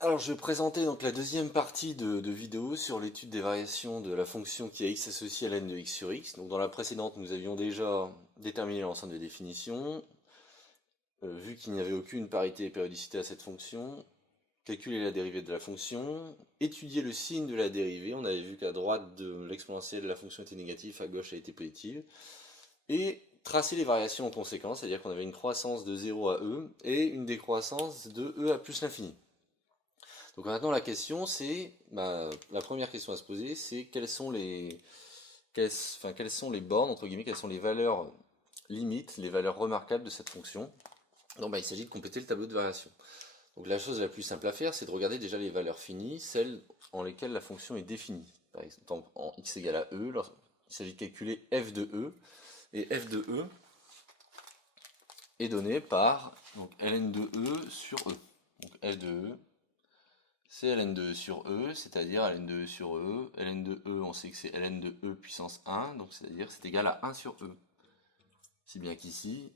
Alors, je vais présenter donc la deuxième partie de vidéo sur l'étude des variations de la fonction qui a x associée à ln de x sur x. Donc, dans la précédente, nous avions déjà déterminé l'ensemble des définitions, vu qu'il n'y avait aucune parité et périodicité à cette fonction, calculer la dérivée de la fonction, étudier le signe de la dérivée. On avait vu qu'à droite de l'exponentielle, la fonction était négative, à gauche, elle était positive. Et tracer les variations en conséquence, c'est-à-dire qu'on avait une croissance de 0 à e et une décroissance de e à plus l'infini. Donc maintenant la question c'est, la première question à se poser, c'est quelles sont les bornes, entre guillemets, quelles sont les valeurs limites, les valeurs remarquables de cette fonction. Donc il s'agit de compléter le tableau de variation. Donc la chose la plus simple à faire, c'est de regarder déjà les valeurs finies, celles en lesquelles la fonction est définie. Par exemple, en x égale à e, il s'agit de calculer f de e, et f de e est donné par donc, ln de e sur e. Donc f de e, c'est ln de e sur e, c'est-à-dire ln de e sur e. Ln de e, on sait que c'est ln de e puissance 1, donc c'est-à-dire c'est égal à 1 sur e. Si bien qu'ici,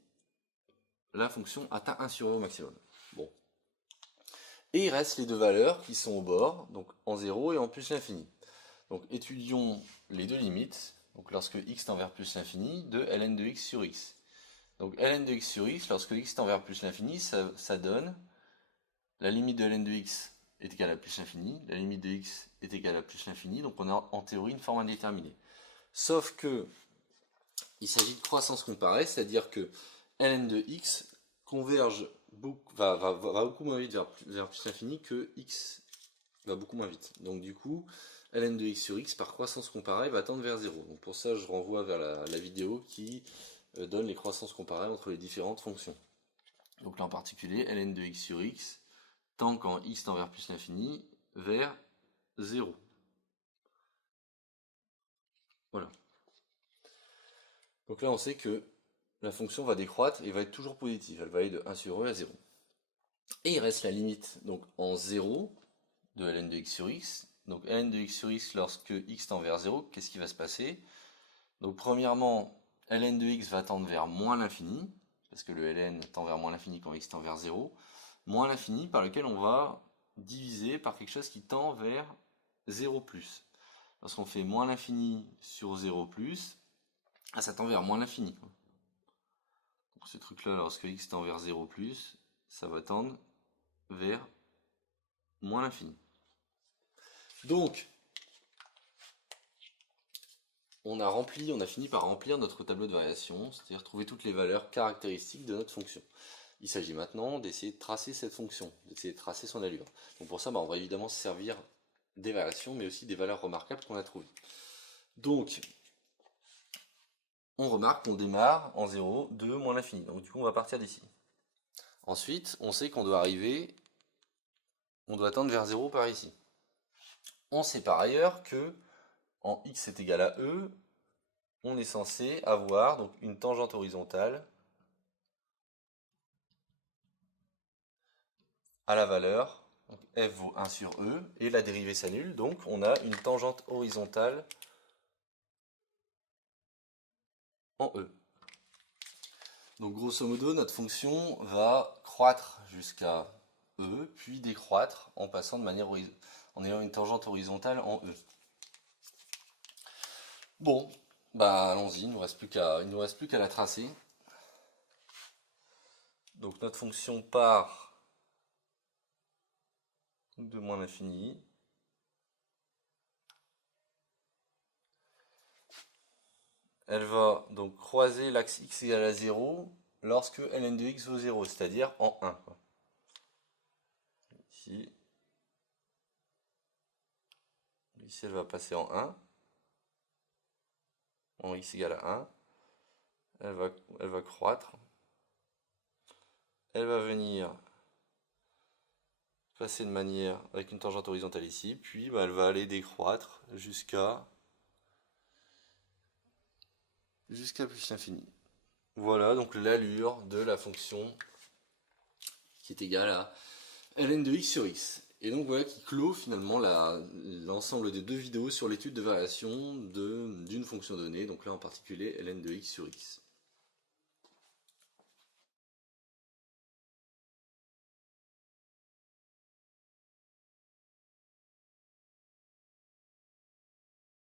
la fonction atteint 1 sur e au maximum. Bon. Et il reste les deux valeurs qui sont au bord, donc en 0 et en plus l'infini. Donc étudions les deux limites, donc lorsque x tend vers plus l'infini, de ln de x sur x. Donc ln de x sur x, lorsque x tend vers plus l'infini, ça donne la limite de ln de x est égale à plus l'infini, la limite de x est égale à plus l'infini, donc on a en théorie une forme indéterminée. Sauf que il s'agit de croissance comparée, c'est-à-dire que ln de x converge va beaucoup moins vite vers plus l'infini que x va beaucoup moins vite. Donc du coup, ln de x sur x par croissance comparée va tendre vers 0. Donc pour ça, je renvoie vers la vidéo qui donne les croissances comparées entre les différentes fonctions. Donc là en particulier, ln de x sur x tend quand x tend vers plus l'infini vers 0. Voilà. Donc là on sait que la fonction va décroître et va être toujours positive. Elle va aller de 1 sur e à 0. Et il reste la limite donc en 0 de ln de x sur x. Donc ln de x sur x lorsque x tend vers 0, qu'est-ce qui va se passer? Donc premièrement, ln de x va tendre vers moins l'infini, parce que le ln tend vers moins l'infini quand x tend vers 0, moins l'infini par lequel on va diviser par quelque chose qui tend vers 0 plus. Lorsqu'on fait moins l'infini sur 0 plus, ça tend vers moins l'infini. Donc ce truc-là, lorsque x tend vers 0 plus, ça va tendre vers moins l'infini. Donc, on a fini par remplir notre tableau de variation, c'est-à-dire trouver toutes les valeurs caractéristiques de notre fonction. Il s'agit maintenant d'essayer de tracer cette fonction, d'essayer de tracer son allure. Donc pour ça, on va évidemment se servir des variations, mais aussi des valeurs remarquables qu'on a trouvées. Donc, on remarque qu'on démarre en 0, 2, moins l'infini. Donc du coup, on va partir d'ici. Ensuite, on sait qu'on doit tendre vers 0 par ici. On sait par ailleurs que en x est égal à e, on est censé avoir donc une tangente horizontale à la valeur, donc f vaut 1 sur e, et la dérivée s'annule, donc on a une tangente horizontale en e. Donc grosso modo, notre fonction va croître jusqu'à e, puis décroître en passant de manière en ayant une tangente horizontale en e. Bon, allons-y, il ne nous reste plus qu'à la tracer. Donc notre fonction part de moins l'infini. Elle va donc croiser l'axe x égale à 0 lorsque ln de x vaut 0, c'est-à-dire en 1. Ici, elle va passer en 1, en x égale à 1. Elle va croître. Elle va venir passer de manière avec une tangente horizontale ici, puis elle va aller décroître jusqu'à plus l'infini. Voilà donc l'allure de la fonction qui est égale à ln de x sur x. Et donc voilà qui clôt finalement l'ensemble des deux vidéos sur l'étude de variation d'une fonction donnée, donc là en particulier ln de x sur x.